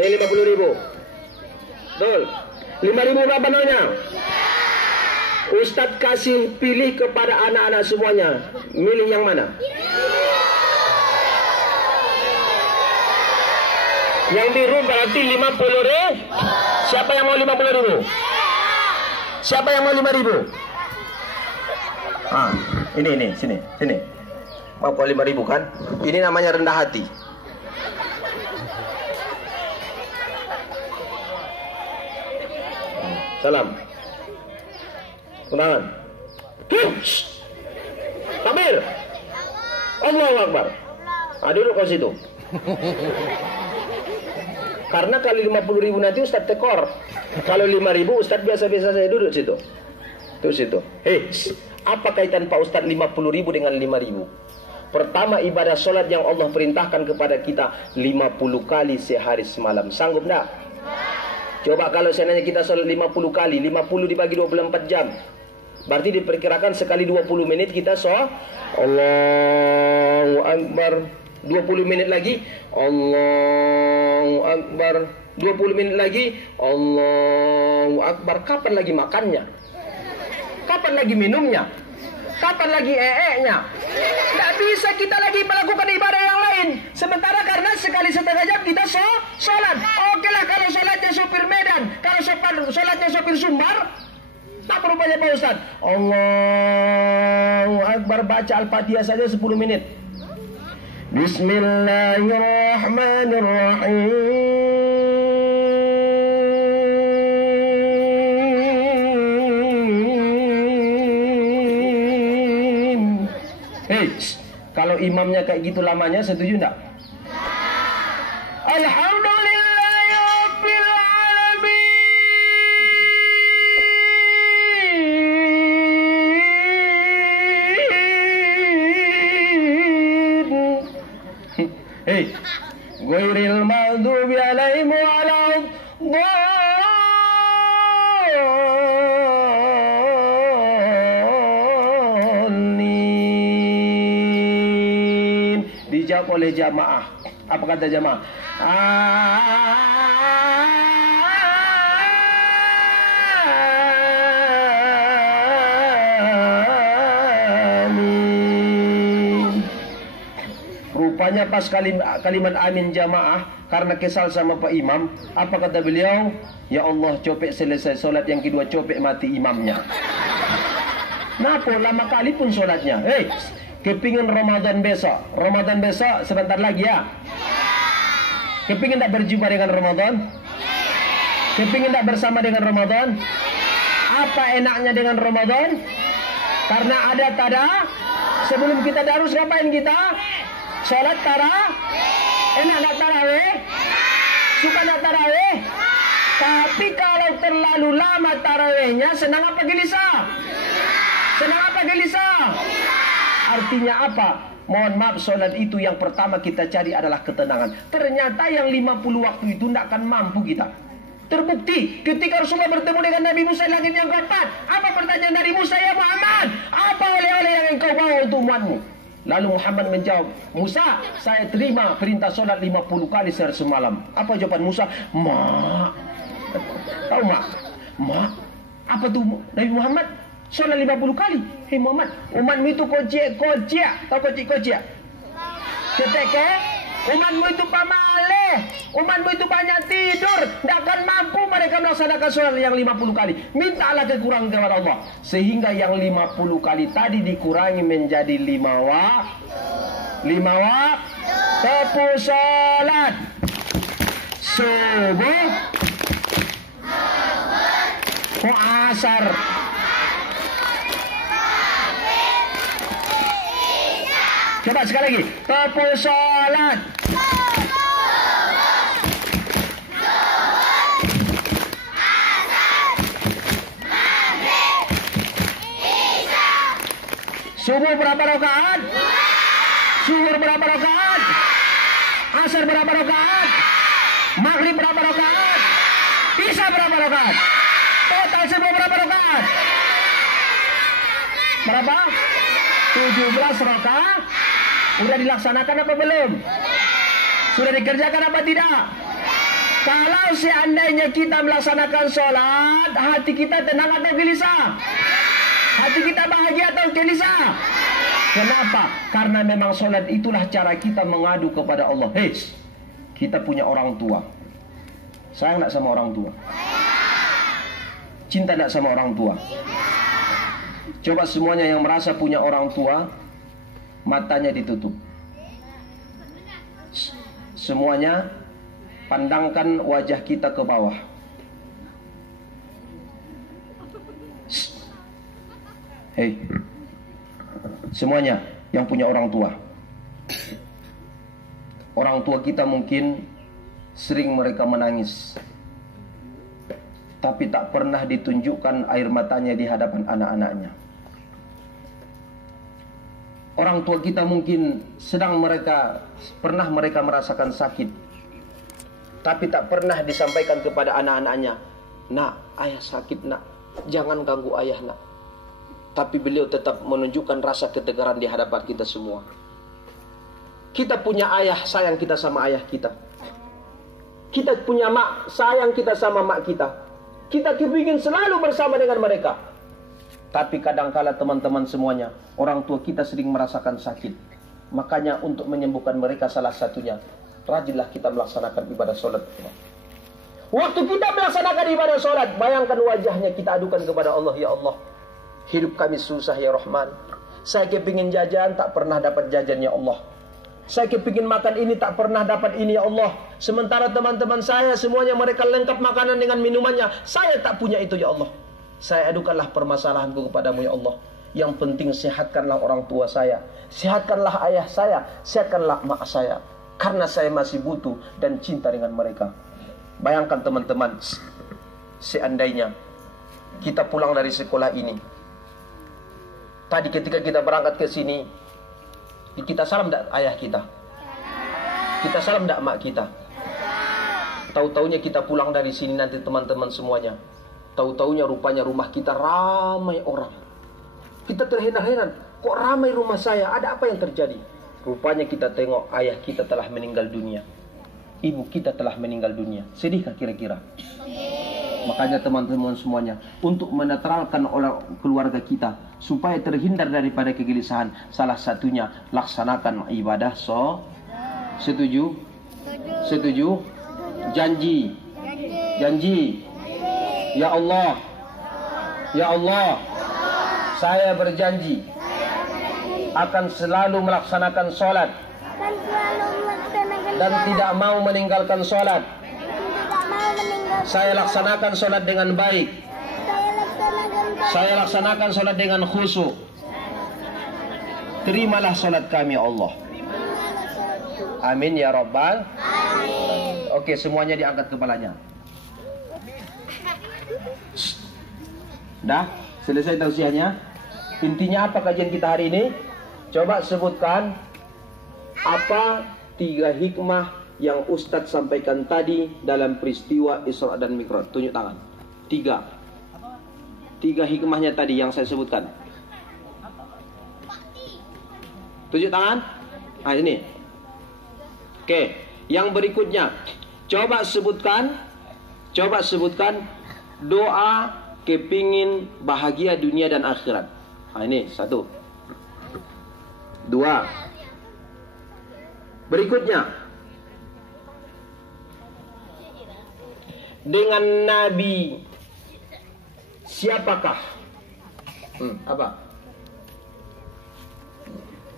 Nih 50.000. Betul. 5.000 berapa nolnya? Ustadz kasih pilih kepada anak-anak semuanya. Milih yang mana? Yang biru berarti 50.000. Siapa yang mau 50.000? Siapa yang mau 5.000? Ini, sini. Mau kau 5.000 kan? Ini namanya rendah hati. Salam. Undangan. Takbir. Allahu Akbar. Duduk kau situ. Karena kalau 50.000 nanti Ustadz tekor. Kalau 5.000 Ustadz biasa-biasa saya duduk situ. Tuh situ. Hei, apa kaitan Pak Ustadz 50.000 dengan 5.000? Pertama, ibadah sholat yang Allah perintahkan kepada kita 50 kali sehari semalam. Sanggup enggak? Coba kalau seandainya kita sholat 50 kali, 50 dibagi 24 jam. Berarti diperkirakan sekali 20 menit kita sholat. Allahu Akbar. 20 menit lagi. Allahu Akbar. 20 menit lagi. Allahu Akbar. Kapan lagi makannya? Kapan lagi minumnya? Kapan lagi nya? Tidak bisa kita lagi melakukan ibadah yang lain. Sementara karena sekali setengah jam kita sholat. Oke lah kalau sholatnya sopir Medan. Kalau sholatnya sopir Sumbar. Tak berupaya Pak Ustaz. Allahu Akbar, baca Al-Fatihah saja 10 menit. Bismillahirrahmanirrahim. Hei, kalau imamnya kayak gitu lamanya, setuju enggak? Alhamdulillahirabbil alamin. Hei, ghairil maghdubi alaihim waladdallin. Dijawab oleh jamaah. Apa kata jamaah? Rupanya pas kalimat amin jamaah karena kesal sama Pak Imam, apa kata beliau? Ya Allah, copek selesai solat, yang kedua copek mati imamnya. Napa lama kali pun solatnya. Hei, kepingin Ramadan besok sebentar lagi ya. Kepingin tak berjumpa dengan Ramadan? Kepingin tak bersama dengan Ramadan? Apa enaknya dengan Ramadan? Karena ada Sebelum kita darus ngapain kita? Sholat enak nak tarawih? Suka nak tarawih? Tapi kalau terlalu lama tarawihnya, senang apa gelisah? Senang apa gelisah? Artinya apa? Mohon maaf, sholat itu yang pertama kita cari adalah ketenangan. Ternyata yang 50 waktu itu tidak akan mampu kita. Terbukti ketika Rasulullah bertemu dengan Nabi Musa langit yang keempat. Apa pertanyaan dari Musa? Ya Muhammad, apa oleh-oleh yang engkau bawa untuk umatmu? Lalu Muhammad menjawab, Musa, saya terima perintah sholat 50 kali sehari semalam. Apa jawaban Musa? Mak. Tahu mak? Mak. Apa tuh Nabi Muhammad? Sholat 50 kali. Hei Muhammad, umatmu itu kocik. Tahu kocik? Cetek ke? Umatmu itu pamaleh. Umatmu itu banyak tidur. Tidak akan mampu mereka melaksanakan sholat yang 50 kali. Mintalah kekurangan kepada Allah. Sehingga yang 50 kali tadi dikurangi menjadi 5 waktu. 5 waktu. Tepu sholat subuh, asar, coba sekali lagi. Tepu sholat subuh berapa rakaat? Zuhur berapa rakaat? Asar berapa rakaat? Maghrib berapa rakaat? Isya berapa rakaat? Total semua berapa rakaat? Berapa? 17 rakaat. Sudah dilaksanakan apa belum? Sudah dikerjakan apa tidak? Kalau seandainya kita melaksanakan sholat, hati kita tenang atau gelisah? Hati kita bahagia atau gelisah? Kenapa? Karena memang sholat itulah cara kita mengadu kepada Allah. Hei, kita punya orang tua. Sayang tak sama orang tua? Cinta tak sama orang tua? Coba semuanya yang merasa punya orang tua, matanya ditutup. Semuanya pandangkan wajah kita ke bawah. Hei, semuanya yang punya orang tua. Orang tua kita mungkin sering mereka menangis, tapi tak pernah ditunjukkan air matanya di hadapan anak-anaknya. Orang tua kita mungkin pernah mereka merasakan sakit, tapi tak pernah disampaikan kepada anak-anaknya, nak, ayah sakit nak, jangan ganggu ayah nak. Tapi beliau tetap menunjukkan rasa ketegaran di hadapan kita semua. Kita punya ayah, sayang kita sama ayah kita. Kita punya mak, sayang kita sama mak kita. Kita kepingin selalu bersama dengan mereka. Tapi kadangkala teman-teman semuanya, orang tua kita sering merasakan sakit. Makanya untuk menyembuhkan mereka salah satunya, rajinlah kita melaksanakan ibadah sholat. Waktu kita melaksanakan ibadah sholat, bayangkan wajahnya, kita adukan kepada Allah, ya Allah, hidup kami susah ya Rahman. Saya kepingin jajan, tak pernah dapat jajan ya Allah. Saya kepingin makan ini, tak pernah dapat ini ya Allah. Sementara teman-teman saya semuanya mereka lengkap makanan dengan minumannya, saya tak punya itu ya Allah. Saya adukanlah permasalahanku kepadamu ya Allah. Yang penting sehatkanlah orang tua saya, sehatkanlah ayah saya, sehatkanlah mak saya. Karena saya masih butuh dan cinta dengan mereka. Bayangkan teman-teman, seandainya kita pulang dari sekolah ini, tadi ketika kita berangkat ke sini, kita salam tak ayah kita? Kita salam tak mak kita? Tahu-taunya kita pulang dari sini nanti teman-teman semuanya, tahu-taunya rupanya rumah kita ramai orang. Kita terheran-heran, kok ramai rumah saya? Ada apa yang terjadi? Rupanya kita tengok ayah kita telah meninggal dunia, ibu kita telah meninggal dunia. Sedihkah kira-kira? Makanya teman-teman semuanya, untuk menetralkan orang keluarga kita supaya terhindar daripada kegelisahan, salah satunya laksanakan ibadah setuju? Setuju? Janji. Ya Allah, saya berjanji akan selalu melaksanakan sholat dan tidak mau meninggalkan sholat. Saya laksanakan sholat dengan baik. Saya laksanakan sholat dengan khusyuk. terimalah solat kami Allah. Amin ya Rabbal. Oke, semuanya diangkat kepalanya. Dah, selesai tausiahnya. Intinya apa kajian kita hari ini? Coba sebutkan apa 3 hikmah yang Ustadz sampaikan tadi dalam peristiwa Isra dan Mi'raj. Tunjuk tangan. 3 hikmahnya tadi yang saya sebutkan. Tunjuk tangan. Nah ini. Oke, yang berikutnya. Coba sebutkan doa kepingin bahagia dunia dan akhirat. Nah ini 1. 2. Berikutnya, dengan Nabi siapakah? Apa?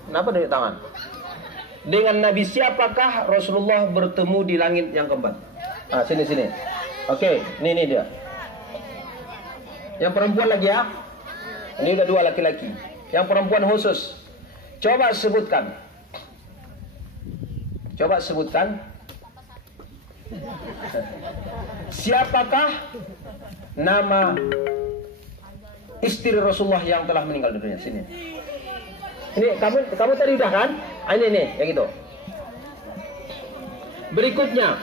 Kenapa tunjuk tangan? Dengan Nabi siapakah Rasulullah bertemu di langit yang keempat? Ah, sini. Oke, ini dia. Yang perempuan lagi ya. Ini udah 2 laki-laki. Yang perempuan khusus. Coba sebutkan. Siapakah nama istri Rasulullah yang telah meninggal dunia? Sini. Ini kamu tadi udah kan? Ah, ini yang itu. Berikutnya.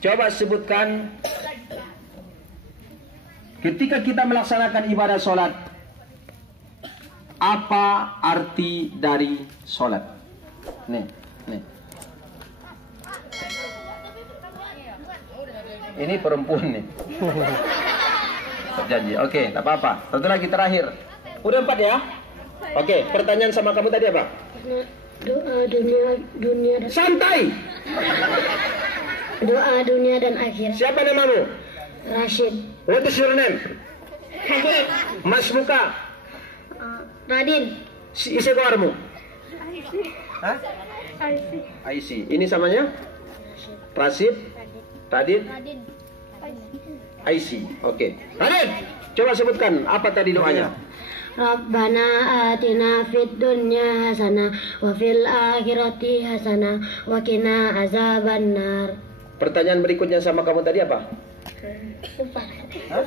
Coba sebutkan ketika kita melaksanakan ibadah sholat, apa arti dari sholat? Nih. Ini perempuan nih. Janji. Oke, tak apa-apa. Satu lagi terakhir. Udah 4 ya? Oke, pertanyaan sama kamu tadi apa? Doa dunia dan Santai. doa dunia dan akhirat. Siapa namamu? Rashid. What is your name? Hadid. Mas muka. Radin. Isi keluarmu. Hah? Aisi. Ini samanya? Rashid. Radin. Aisi. Oke. Radin, coba sebutkan apa tadi doanya? Rabbana atina fid dunya hasanah wa fil akhirati hasanah wa qina azabannar. Pertanyaan berikutnya sama kamu tadi apa? Hah?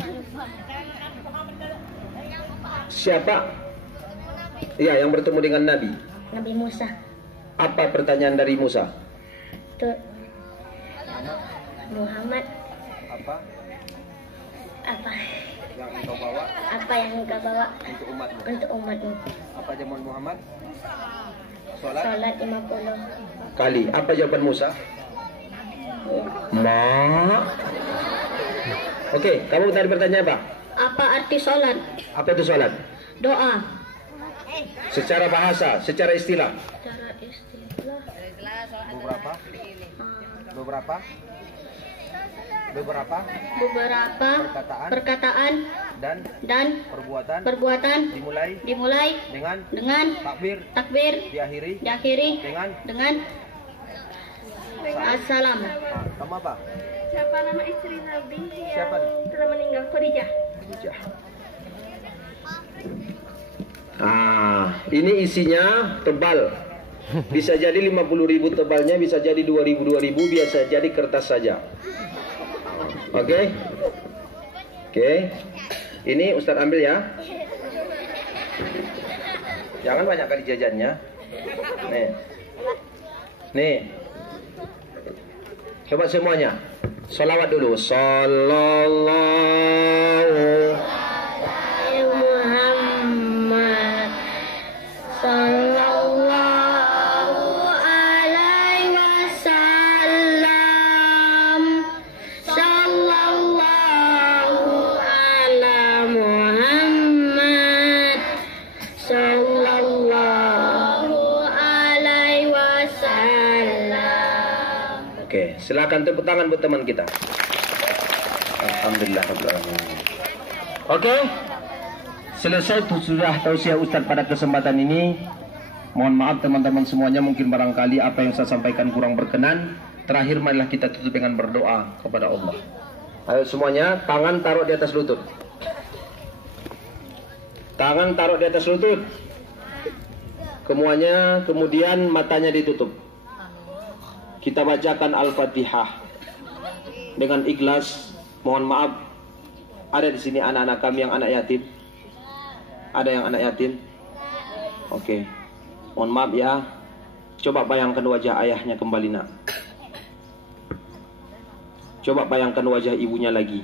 Siapa? Iya, yang bertemu dengan Nabi. Nabi Musa. Apa pertanyaan dari Musa? Tuh. Muhammad. Apa yang engkau bawa Apa yang engkau bawa untuk umatmu? untuk umatmu? Apa jawaban Muhammad? Salat Salat 50 kali. Apa jawaban Musa? Oke, kamu tadi bertanya apa? Apa arti salat? Apa itu salat? Doa. Secara bahasa, secara istilah. Cara istilah. Beberapa perkataan dan perbuatan dimulai dengan takbir diakhiri dengan assalam. Kamu apa? Siapa nama istri Nabi Siapa? telah meninggal? Khadijah. Ini isinya tebal. Bisa jadi 50.000 tebalnya, bisa jadi 2.000, biasa jadi kertas saja. Oke. Ini Ustadz ambil ya. Jangan banyak kali jajannya. Nih. Coba semuanya. Sholawat dulu. Sallallahu Muhammad sallallahu alaihi wasallam. Sallallahu ala Muhammad sallallahu alaihi wasallam. Oke, silakan tepuk tangan buat teman kita. Alhamdulillah. Oke, selesai sudah tausiah Ustadz pada kesempatan ini. Mohon maaf teman-teman semuanya, mungkin barangkali apa yang saya sampaikan kurang berkenan. Terakhir marilah kita tutup dengan berdoa kepada Allah. Ayo semuanya, tangan taruh di atas lutut. Tangan taruh di atas lutut. Kemudian matanya ditutup. Kita bacakan Al-Fatihah dengan ikhlas. Mohon maaf, ada di sini anak-anak kami yang anak yatim. Ada yang anak yatim? Oke. Mohon maaf ya. Coba bayangkan wajah ayahnya kembali, nak. Coba bayangkan wajah ibunya lagi.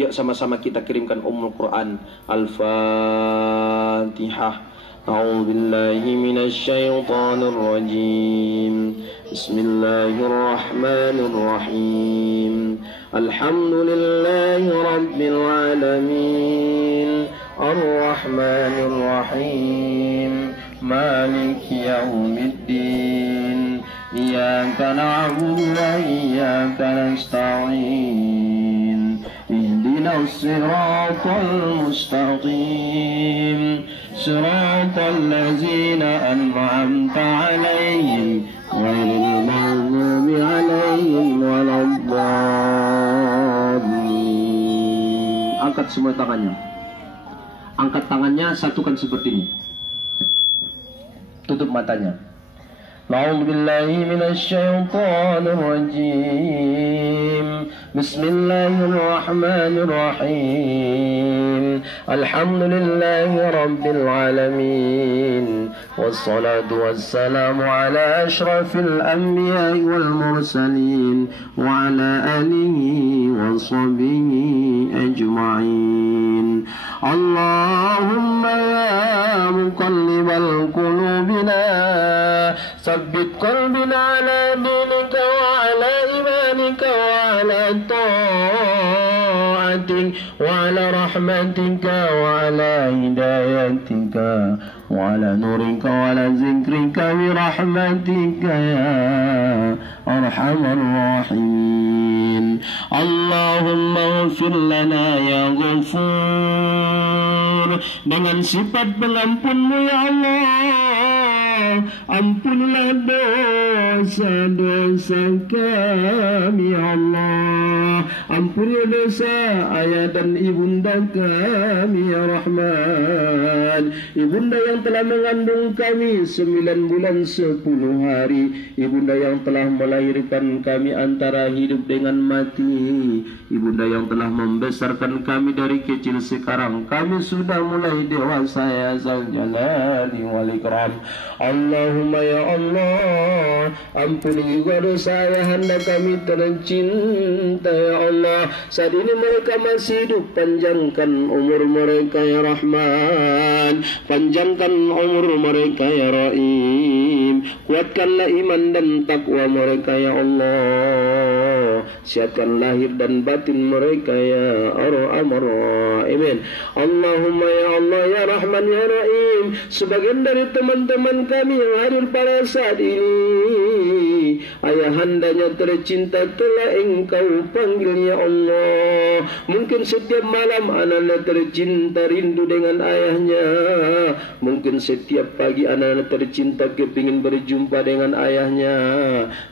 Yuk sama-sama kita kirimkan Ummul Quran. Al-Fatihah. أعوذ بالله من الشيطان الرجيم بسم الله الرحمن الرحيم الحمد لله رب العالمين الرحمن الرحيم مالك يوم الدين إياك نعبد وإياك نستعين اهدنا الصراط المستقيم صراط الذين أنعمت عليهم غير المغضوب عليهم ولا الضالين. Angkat semua tangannya. Angkat tangannya, satukan seperti ini. Tutup matanya. A'udzu billahi minasy syaithanir rajim. Bismillahirrahmanirrahim. Alhamdulillahi rabbil alamin. Wassalatu wassalamu ala asyrafil anbiya'i wal mursalin wa ala alihi wa sahbihi ajma'in. Allahumma ya muqallibal qulubina ثبت قلبنا على دينك وعلى إيمانك وعلى طاعتك وعلى رحمتك وعلى هدايتك وعلى نورك وعلى ذكرك برحمتك يا أرحم الراحمين. اللهم اغفر لنا يا غفور. Dengan sifat pengampunmu ya Allah, ampunlah dosa-dosa kami ya Allah. Ampuni dosa ayah dan ibunda kami ya Rahman. Ibunda yang telah mengandung kami 9 bulan 10 hari. Ibunda yang telah melahirkan kami antara hidup dengan mati. Ibunda yang telah membesarkan kami dari kecil, sekarang kami sudah mulai dewasa ya Zal Jalali wal Ikram. Allahumma ya Allah, ampuni juga dosa ayahanda kami tercinta ya Allah. Saat ini mereka masih hidup, panjangkan umur mereka ya Rahman, panjangkan umur mereka ya Rahim, kuatkanlah iman dan takwa mereka ya Allah, siapkan lahir dan batin mereka ya Arhamar Rahimin. Allahumma ya Allah ya Rahman ya Rahim, sebagian dari teman-teman kami yang hadir pada saat ini, ayahandanya tercinta telah Engkau panggil ya Allah. Mungkin setiap malam anak-anak tercinta rindu dengan ayahnya. Mungkin setiap pagi anak-anak tercinta kepingin berjumpa dengan ayahnya.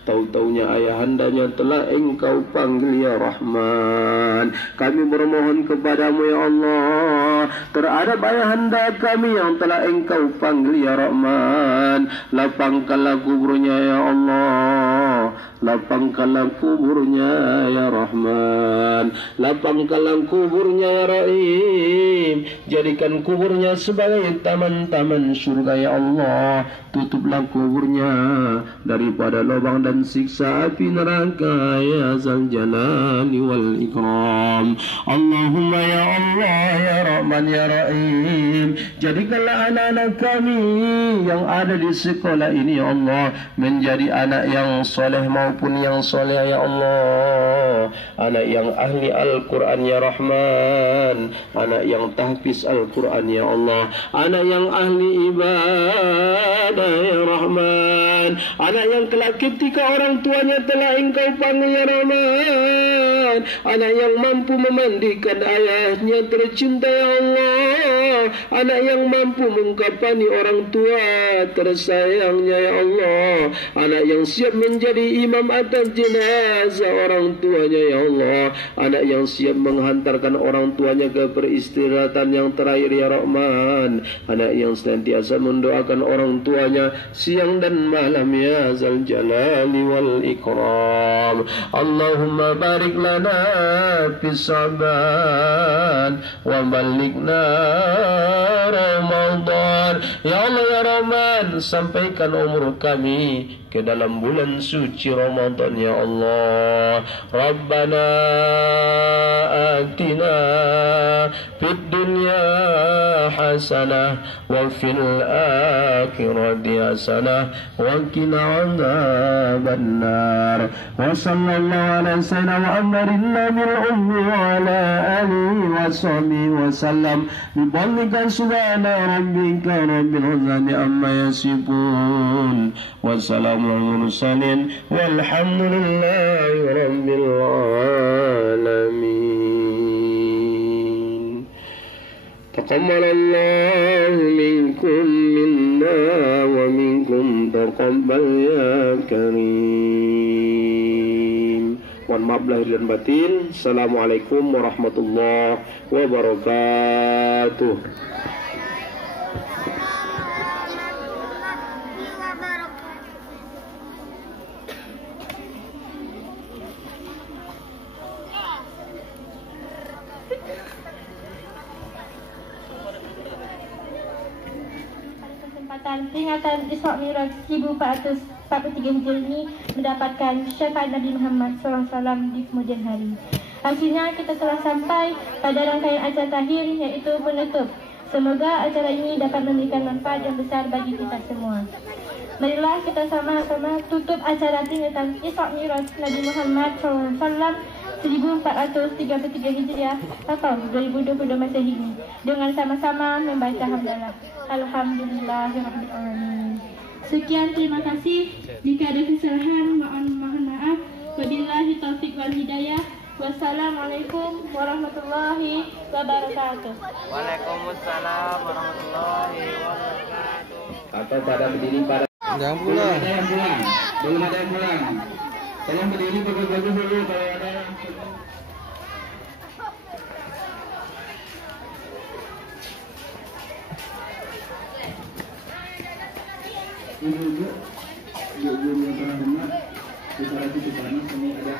Tahu-taunya ayahandanya telah Engkau panggil ya Rahman. Kami bermohon kepadamu ya Allah, terhadap ayahanda kami yang telah Engkau panggil ya Rahman, lapangkanlah kuburnya ya Allah, lapangkanlah kuburnya ya Rahman, lapangkanlah kuburnya ya Rahim, jadikan kuburnya sebagai taman-taman surga ya Allah. Tutuplah kuburnya daripada lubang dan siksa api neraka ya Zal Jalali wal Ikram. Allahumma ya Allah ya Rahman ya Rahim, jadikanlah anak-anak kami yang ada di sekolah ini ya Allah menjadi anak yang soleh maupun yang soleh ya Allah, anak yang ahli Al-Quran ya Rahman, anak yang tahfiz Al-Quran ya Allah, anak yang ahli ibadah ya Rahman. Rahman. Anak yang kelak ketika orang tuanya telah engkau panggil ya Rahman. Anak yang mampu memandikan ayahnya tercinta ya Allah. Anak yang mampu mengkafani orang tua tersayangnya ya Allah. Anak yang siap menjadi imam atas jenazah orang tuanya ya Allah. Anak yang siap menghantarkan orang tuanya ke peristirahatan yang terakhir ya Rahman. Anak yang senantiasa mendoakan orang tuanya siang dan malam ya Zal Jalali wal Ikram. Allahumma barik lana fis Sa'ban wa balikna Ramadan. Ya Allah ya Rahman, sampaikan umur kami ke dalam bulan suci Ramadan ya Allah. Rabbana atina fid dunya hasanah wa fil akhirati hasanah wa qina adzabannar. Wa sallallahu ala sayyidina Muhammadin nabiyil ummi wa ala alihi wa sahbihi wa sallam. Bihamdika subhana rabbika rabbil izzati amma yasifun. Wassalamu mursalin walhamdulillahi rabbil alamin. Taqabbalallahu minkum minna wa minkum taqabbal ya karim. Mohon maaf lahir dan batin. Assalamualaikum warahmatullahi wabarakatuh. Peringatan Isra Mi'raj 1443 Hijriah ini mendapatkan syafaat Nabi Muhammad SAW di kemudian hari. Akhirnya kita telah sampai pada rangkaian acara terakhir, yaitu penutup. Semoga acara ini dapat memberikan manfaat yang besar bagi kita semua. Marilah kita sama-sama tutup acara peringatan Isra Mi'raj Nabi Muhammad SAW 1433 Hijriah atau 2022 Masehi ini dengan sama-sama membaca hamdalah. Alhamdulillahirrahmanirrahim. Sekian, terima kasih. Jika ada kesalahan, mohon maaf. Wabillahi taufiq wal hidayah. Wassalamualaikum warahmatullahi wabarakatuh. Waalaikumsalam warahmatullahi wabarakatuh. Atau pada berdiri pada. Jangan pulang. Belum ada yang pulang. Tolong berdiri bagus-bagus dulu kalau ada. Ibu-ibu yang pernah dengar, di sana kami ada